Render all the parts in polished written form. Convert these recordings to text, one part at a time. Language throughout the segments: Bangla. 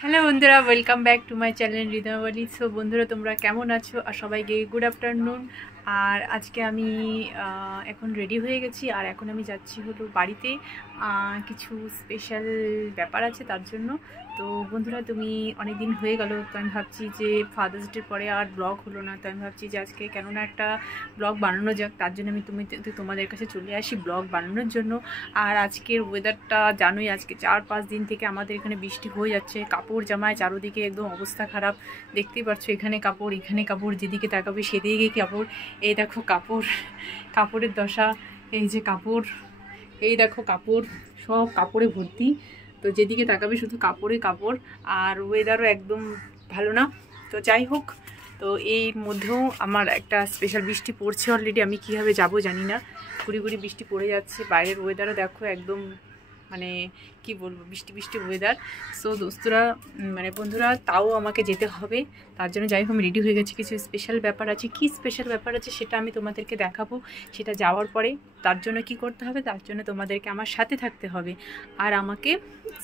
হ্যালো বন্ধুরা, welcome back to my channel রিদমাবলী। সো বন্ধুরা, তোমরা কেমন আছো? আর সবাইকে গুড আফটারনুন। আর আজকে আমি এখন রেডি হয়ে গেছি, আর এখন আমি যাচ্ছি হলো বাড়িতে। কিছু স্পেশাল ব্যাপার আছে তার জন্য। তো বন্ধুরা, তুমি অনেক দিন হয়ে গেল, তো আমি ভাবছি যে ফাদার্স ডের পরে আর ব্লগ হলো না, তো আমি ভাবছি যে আজকে কেননা একটা ব্লগ বানানো যাক। তার জন্য আমি তোমাদের কাছে চলে আসি ব্লগ বানানোর জন্য। আর আজকের ওয়েদারটা জানোই, আজকে 4-5 দিন থেকে আমাদের এখানে বৃষ্টি হয়ে যাচ্ছে। কাপড় জামায় চারোদিকে একদম অবস্থা খারাপ, দেখতেই পাচ্ছ। এখানে কাপড়, এখানে কাপড়, যেদিকে তাকাবে সেদিকে কাপড়। এই দেখো কাপড়ের দশা, এই যে কাপড়, এই দেখো কাপড়, সব কাপড়ে ভর্তি। তো যেদিকে তাকাবে শুধু কাপড়ে কাপড়, আর ওয়েদারও একদম ভালো না। তো যাই হোক, তো এর মধ্যেও আমার একটা স্পেশাল বৃষ্টি পড়ছে অলরেডি। আমি কীভাবে যাব জানি না, গুড়ি গুড়ি বৃষ্টি পড়ে যাচ্ছে। বাইরের ওয়েদারও দেখো একদম, মানে কি বলবো, বৃষ্টি বৃষ্টি ওয়েদার। সো দোস্তরা, মানে বন্ধুরা, তাও আমাকে যেতে হবে। তার জন্য যাই হোক, আমি রেডি হয়ে গেছি। কিছু স্পেশাল ব্যাপার আছে। কি স্পেশাল ব্যাপার আছে সেটা আমি তোমাদেরকে দেখাবো, সেটা যাওয়ার পরে। তার জন্য কি করতে হবে? তার জন্য তোমাদেরকে আমার সাথে থাকতে হবে আর আমাকে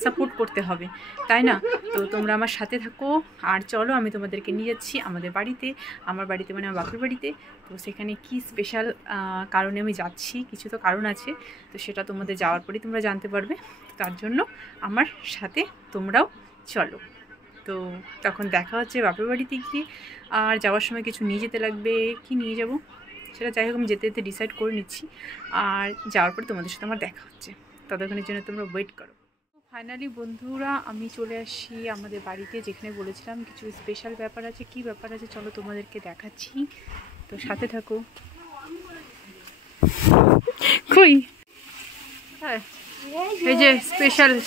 সাপোর্ট করতে হবে, তাই না? তো তোমরা আমার সাথে থাকো। আর চলো, আমি তোমাদেরকে নিয়ে যাচ্ছি আমাদের বাড়িতে। আমার বাড়িতে মানে আমার বাপের বাড়িতে। তো সেখানে কি স্পেশাল কারণে আমি যাচ্ছি, কিছু তো কারণ আছে, তো সেটা তোমাদের যাওয়ার পরেই তোমরা জানতে পারবে। তার জন্য আমার সাথে তোমরাও চলো। তো তখন দেখা হচ্ছে বাপের বাড়িতে গিয়ে। আর যাওয়ার সময় কিছু নিয়ে যেতে লাগবে, কি নিয়ে যাব সেটা যাই হোক আমি যেতে যেতে ডিসাইড করে নিচ্ছি। আর যাওয়ার পরে তোমাদের সাথে আমার দেখা হচ্ছে, ততক্ষণের জন্য তোমরা ওয়েট করো। ফাইনালি বন্ধুরা, আমি চলে আসি আমাদের বাড়িতে, যেখানে বলেছিলাম কিছু স্পেশাল ব্যাপার আছে। কি ব্যাপার আছে চলো তোমাদেরকে দেখাচ্ছি, তো সাথে থাকো। কই হ্যাঁ, এই যে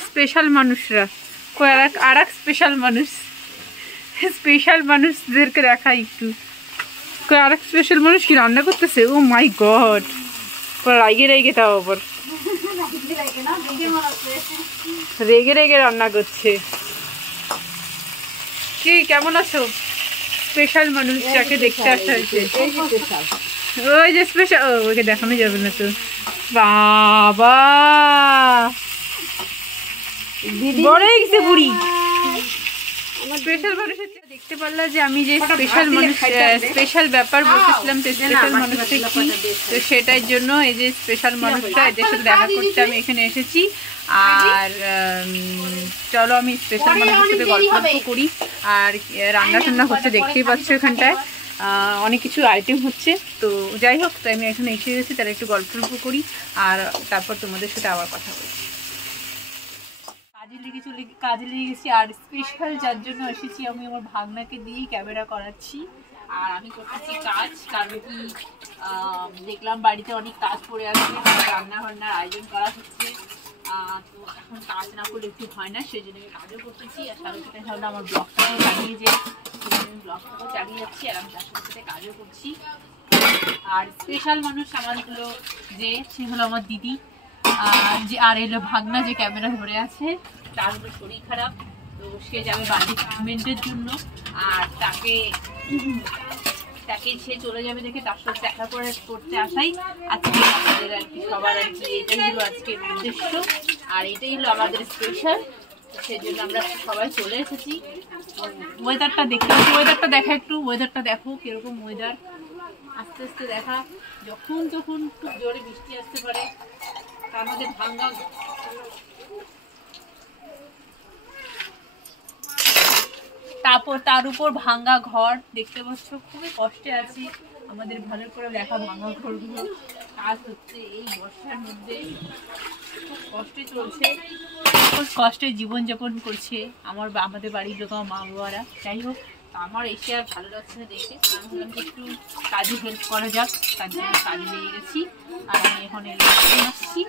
স্পেশাল মানুষরা, আর এক স্পেশাল মানুষদেরকে দেখাই একটু। আর এক স্পেশাল মানুষ কি রান্না করতেছে, ও মাই গড! রেগে তাও আবার রেগে রান্না করছে। কি, কেমন আছো? স্পেশাল মানুষ যাকে দেখতে আসা হয়েছে, ওই যে স্পেশাল, ওকে দেখানো যাবে না তো। বাবা বড় হয়ে গেছে বুড়ি। স্পেশাল মানুষের দেখতে পারলা যে আমি যে স্পেশাল ব্যাপার বলতেছিলাম, তো স্পেশাল মানুষটা কি, তো সেটার জন্য এই যে স্পেশাল মানুষটা, এদের সাথে দেখা করতে আমি এখানে এসেছি। আর চলো, আমি স্পেশাল মানুষের সাথে গল্প করি। আর রান্না টান্না হচ্ছে, দেখতেই পাচ্ছ এখানটায় অনেক কিছু আইটেম হচ্ছে। তো যাই হোক, তো আমি এখানে এসে গেছি, তাহলে একটু গল্প করি আর তারপর তোমাদের সাথে আবার কথা বলছি। কাজে লেগে গেছি। আর স্পেশাল যার জন্য এসেছি, আমি আমার ভাগনাকে দিয়েই ক্যামেরা করাচ্ছি। আর আমি করতেছি কাজ, কারণ কি দেখলাম বাড়িতে অনেক কাজ পড়ে আছে, রান্না বান্নার আয়োজন করা হচ্ছে। তো এখন কাজ না করলে একটু হয় না, সেই জন্য আমি কাজও করতেছি। আর সাথে সাথে তাহলে আমার ব্লগটাও চালিয়ে যাই, ব্লগটাও চালিয়ে যাচ্ছি, আর আমি তার সাথে কাজও করছি। আর স্পেশাল মানুষ আমার হলো যে, সে হলো আমার দিদি। আর এলো ভাগনা, যে ক্যামেরা ধরে আছে, তার হলো শরীর খারাপ। তো সে যাবে বাড়ি ট্রিটমেন্টের জন্য। আর তাকে সে চলে যাবে দেখে তার সাথে দেখা করতে আসাই আজকে আমাদের আর কি, সবার আর কি এটাই হলো আজকের উদ্দেশ্য। আর এটাই হলো আমাদের স্পেশাল, সেই জন্য আমরা সবাই চলে এসেছি। ওয়েদারটা দেখতে পাচ্ছি, ওয়েদারটা দেখা একটু, ওয়েদারটা দেখো কিরকম ওয়েদার। আস্তে আস্তে দেখা, যখন তখন খুব জোরে বৃষ্টি আসতে পারে। তার মধ্যে তার উপর ভাঙ্গা ঘর দেখতে পাচ্ছ, খুবই কষ্টে আছি। আমাদের ভালো করে দেখা ভাঙ্গা ঘরগুলো কাজ হচ্ছে এই বর্ষার মধ্যে, খুব কষ্টে চলছে, খুব কষ্টে জীবনযাপন করছে আমাদের বাড়ির লোক, আমার মা বাবারা। যাই হোক, আমার এসে আর ভালো লাগছে না দেখে, আমি ভাবলাম যে একটু কাজে হেল্প করা যাক, তার জন্য কাজে লেগে গেছি। আর আমি এখন আসছি,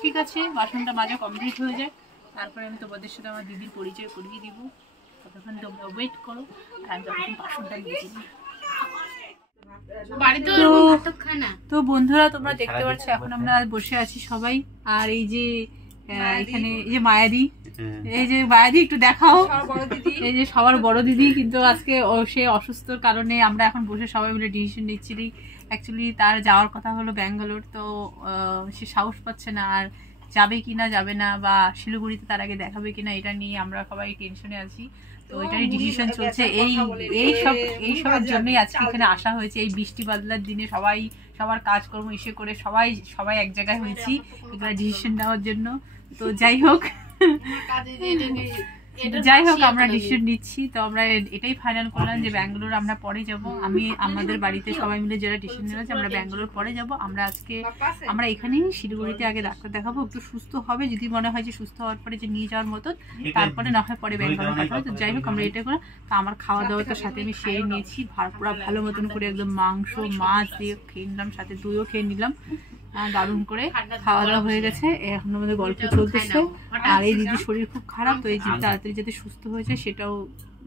ঠিক আছে, বাসনটা মাজা কমপ্লিট হয়ে যায়, তারপরে আমি তোমাদের সাথে আমার দিদির পরিচয় করিয়ে দিব। ততক্ষণ তোমরা ওয়েট করো, আর আমি তখন বাসনটা মেজে নিই। তো বন্ধুরা, তোমরা দেখতে পাচ্ছ এখন আমরা বসে আছি সবাই। আর এই যে এখানে এই যে মায়াদি, এই যে মায়াদি একটু দেখাও, এই যে সবার বড় দিদি। কিন্তু আজকে সে অসুস্থর কারণে আমরা এখন বসে সবাই মিলে ডিসিশন অ্যাকচুয়ালি তার যাওয়ার কথা হলো ব্যাঙ্গালোর, তো সে সাহস পাচ্ছে না, আর যাবে কিনা যাবে না, বা শিলিগুড়িতে তার আগে দেখাবে কিনা, এটা নিয়ে আমরা সবাই টেনশনে আছি। তো এটারই ডিসিশন চলছে। এইসবের জন্যই আজকে এখানে আসা হয়েছে। এই বৃষ্টি বাদলার দিনে সবার কাজকর্ম এসে করে সবাই এক জায়গায় হয়েছি এগুলো ডিসিশন নেওয়ার জন্য। তো যাই হোক আমরা ডিসিশন নিচ্ছি। তো আমরা এটাই ফাইনাল করলাম যে ব্যাঙ্গালোর আমরা পরে যাব। আমাদের বাড়িতে সবাই মিলে যারা ডিসিশন নিয়েছে আমরা ব্যাঙ্গালোর পরে যাব। আমরা এখানেই শিলিগুড়িতে আগে ডাক্তার দেখাবো, একটু সুস্থ হবে, যদি মনে হয় যে সুস্থ হওয়ার পরে যে নিয়ে যাওয়ার মতো, তারপরে না হয় পরে ব্যাঙ্গালোর পাঠাবো। তো যাই হোক আমরা এটা করে, তো আমার খাওয়া দাওয়াটার সাথে আমি সেরে নিয়েছি পুরো ভালো মতন করে, একদম মাংস মাছ দিয়ে খেয়ে নিলাম, সাথে দইও খেয়ে নিলাম, দারুণ করে খাওয়া দাওয়া হয়ে গেছে। এখন আমাদের গল্প চলতেছে। আর এই দিদির শরীর খুব খারাপ, তো এই দিদি তাড়াতাড়ি যাতে সুস্থ হয়ে যায় সেটাও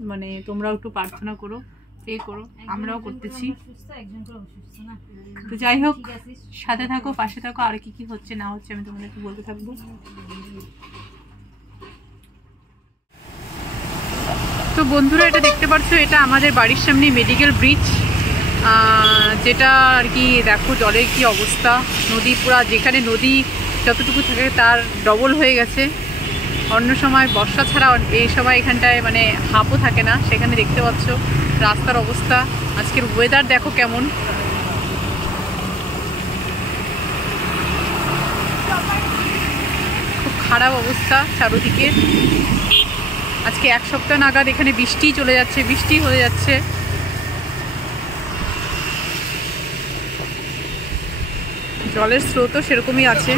মানে তোমরাও একটু প্রার্থনা করো, প্রে করো, আমরাও করতেছি। তো যাই হোক সাথে থাকো, পাশে থাকো, আর কি কি হচ্ছে না হচ্ছে আমি তোমাদেরকে বলতে থাকবো। তো বন্ধুরা এটা দেখতে পাচ্ছ, এটা আমাদের বাড়ির সামনে মেডিকেল ব্রিজ, যেটা আর কি দেখো জলের কি অবস্থা। নদী পুরা, যেখানে নদী যতটুকু থাকে তার ডবল হয়ে গেছে। অন্য সময় বর্ষা ছাড়া এই সময় এখানটায় মানে হাঁপও থাকে না। সেখানে দেখতে পাচ্ছ রাস্তার অবস্থা। আজকের ওয়েদার দেখো কেমন, খুব খারাপ অবস্থা চারদিকে। আজকে এক সপ্তাহ নাগাদ এখানে বৃষ্টি চলে যাচ্ছে, বৃষ্টি হয়ে যাচ্ছে। জলের স্রোতও সেরকমই আছে।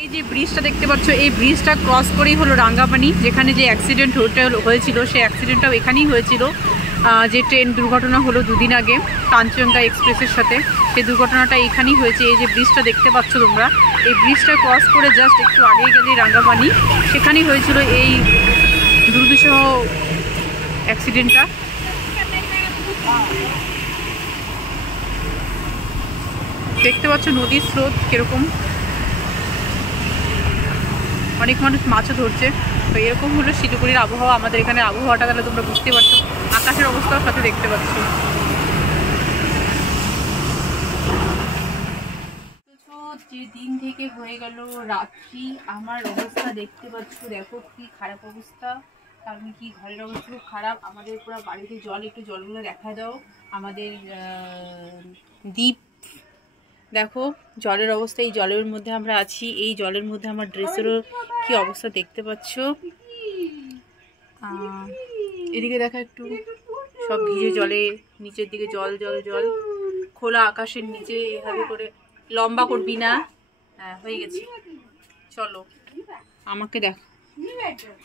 এই যে ব্রিজটা দেখতে পাচ্ছ, এই ব্রিজটা ক্রস করেই হলো রাঙ্গাপানি, যেখানে যে অ্যাক্সিডেন্ট হয়েছিল সেই অ্যাক্সিডেন্টটাও এখানেই হয়েছিল। যে ট্রেন দুর্ঘটনা হলো দুদিন আগে কাঞ্চনজঙ্ঘা এক্সপ্রেসের সাথে, সেই দুর্ঘটনাটা এখানেই হয়েছে। এই যে ব্রিজটা দেখতে পাচ্ছ তোমরা, এই ব্রিজটা ক্রস করে জাস্ট একটু আগেই গেলেই রাঙ্গাপানি, সেখানেই হয়েছিল এই দুর্বিষহ অ্যাক্সিডেন্টটা। দেখতে পাচ্ছ নদীর স্রোত কিরকম, অনেক মানুষ মাছও ধরছে। তো এরকম হলো শিলিগুড়ির আবহাওয়া। আমাদের এখানে আবহাওয়াটা তাহলে তোমরা বুঝতে পারছো, আকাশের অবস্থার সাথে দেখতে পাচ্ছ। যে দিন থেকে হয়ে গেল রাত্রি, আমার অবস্থা দেখতে পাচ্ছ, দেখো কি খারাপ অবস্থা। কারণ কি ঘরের অবস্থা খুব খারাপ। আমাদের পুরো বাড়িতে জল, একটু জলগুলো দেখা দাও। আমাদের দ্বীপ দেখো জলের অবস্থা, এই জলের মধ্যে আমরা আছি। এই জলের মধ্যে আমার ড্রেসেরও কি অবস্থা দেখতে পাচ্ছ। এদিকে দেখা একটু, সব ভিজে জলে, নিচের দিকে জল জল জল, খোলা আকাশের নিচে এভাবে করে। লম্বা করবি না, হ্যাঁ হয়ে গেছে, চলো আমাকে দেখো।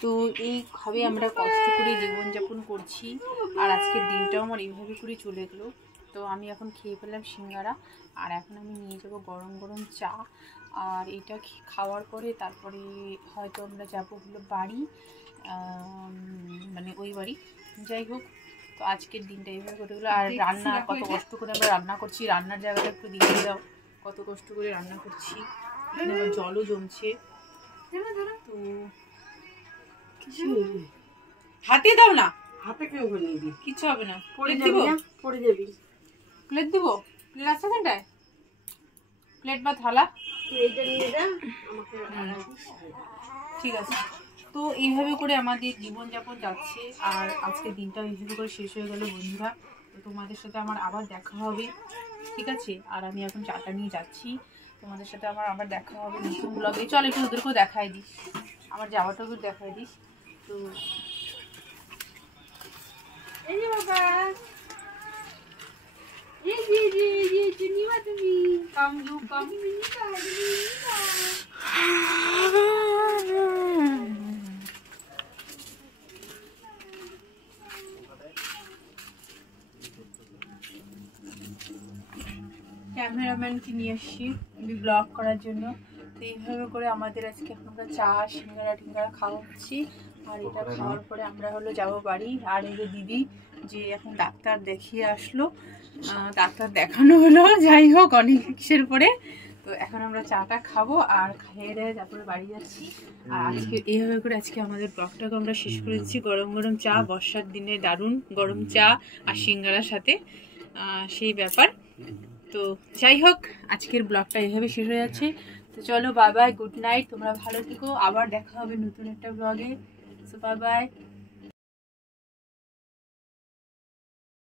তো এইভাবে আমরা কষ্ট করে জীবনযাপন করছি, আর আজকের দিনটাও আমার এইভাবে করে চলে গেলো। তো আমি এখন খেয়ে ফেললাম সিঙ্গারা, আর এখন আমি নিয়ে যাব গরম গরম চা। আর এটা খাওয়ার পরে তারপরে হয়তো আমরা যাবো হলো বাড়ি, মানে ওই বাড়ি। যাই হোক, তো আজকের দিনটা এইভাবে ঘটে গেলো। আর রান্না কত কষ্ট করে আমরা রান্না করছি, রান্নার জায়গাটা একটু দিয়ে দাও, কত কষ্ট করে রান্না করছি, জলও জমছে। তো হাতে দাও না, হাতে কেউ নিবি, কিচ্ছু হবে না, পড়ে যাবি, পড়ে যাবি। প্লেট দিব, প্লেট আছে এখানটায়, প্লেট বা থালা, ঠিক আছে। তো এইভাবে করে আমাদের জীবনযাপন যাচ্ছে, আর আজকের দিনটা এইভাবে করে শেষ হয়ে গেল বন্ধুরা। তো তোমাদের সাথে আমার আবার দেখা হবে, ঠিক আছে। আর আমি এখন চাটা নিয়ে যাচ্ছি, তোমাদের সাথে আমার আবার দেখা হবে নতুন ব্লগে। চল একটু ওদেরকেও দেখাই দিস, আমার যাওয়াটাও দেখাই দিস। তো এই যে বাবা, come you come. ক্যামেরাম্যানকে নিয়ে আসছি ব্লগ করার জন্য। তো এইভাবে করে আমাদের আজকে আমরা চা সিঙ্গারা টিঙ্গারা খাওয়া হচ্ছি। আর এটা খাওয়ার পরে আমরা হলো যাবো বাড়ি। আর এই যে দিদি যে এখন ডাক্তার দেখিয়ে আসলো, ডাক্তার দেখানো হলো, যাই হোক অনেক কিসের পরে। তো এখন আমরা চাটা খাবো, আর খেয়ে দেয়ে তারপরে বাড়ি যাচ্ছি। আর আজকে এইভাবে করে আজকে আমাদের ব্লগটাকে আমরা শেষ করে দিচ্ছি। গরম গরম চা, বর্ষার দিনে দারুণ গরম চা আর সিঙ্গারার সাথে। সেই ব্যাপার। তো যাই হোক, আজকের ব্লগটা এইভাবে শেষ হয়ে যাচ্ছে। তো চলো, বাই বাই, গুড নাইট, তোমরা ভালো থেকো, আবার দেখা হবে নতুন একটা ব্লগে। So bye bye.